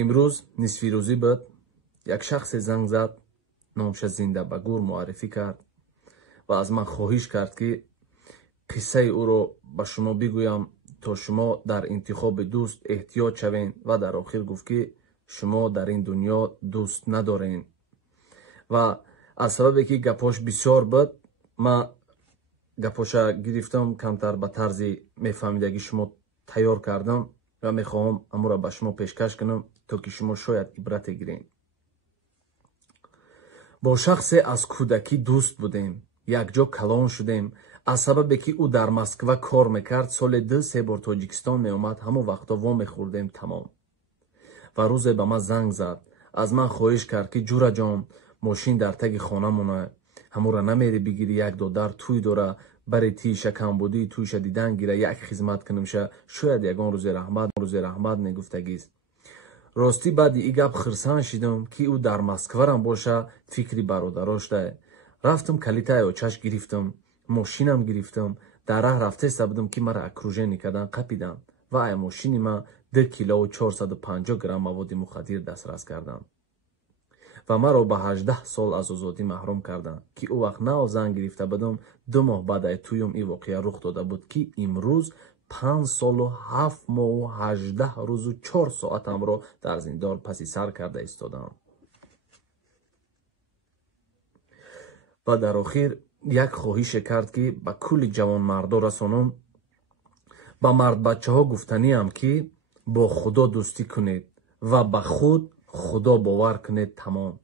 имрӯз нисфирӯзӣ буд. Як шахсе занг зад, номша Зинда ба Гур муаррифӣ кард ва аз ман хоҳиш кард, ки қиссаи ӯро ба шумо бигӯям, то шумо дар интихоби дӯст эҳтиёт шавед. Ва дар охир гуфт, ки шумо дар ин дунё дӯст надорен. Ва аз сабабе ки гапош бисёр буд, ман гапоша гирифтам, камтар ба тарзи мефаҳмидагӣ шумо тайёр кардам ва мехоҳам амуро ба шумо пешкаш кунам, то ки шумо шояд ибрате гиред. бо шахсе аз кӯдакӣ дӯст будем. Якҷо калон шудем. аз сабабе ки ӯ дар Москва кор мекард, соли 2-3 бор Тоҷикистон меомад. ҳамон вақтҳо вомехӯрдем тамом. ва рӯзе ба ман занг зад. аз ман хоҳиш кард, ки ҷураҷон, мошин дар таги хона монад. ҳамура намери бигирӣ, як додар тӯй дора, бари тииша камбудӣ, тӯйша дидан гира, як хизмат кунамша, шояд ягон рӯзе раҳмат мегуфтагист. ростӣ баъди и гап хирсан шидам, ки ӯ дар Москварам боша, фикри бародарошда. рафтам калитаи очаш гирифтам, мошинам гирифтам, дар раҳ рафта истада будам, ки мара окружение кардан, қапидан ва ай мошини ма 2 кило 450 грамм маводи мухаддир дастрас карданд ва маро ба 18 сол аз озодӣ маҳрум карданд, ки ӯ вақт нав занг гирифта будам. 2 моҳ баъд ай тӯём ин воқеа рух дода буд, ки имрӯз 5 солу 7 моҳу 18 рӯзу 4 соатамро дар зиндон паси сар карда истодам. ва дар охир як хоҳише кард, ки ба кулли ҷавонмардо расонам. ба мардбачаҳо гуфтаниам, ки бо худо дӯстӣ кунед ва ба худ худо бовар кунед. тамом.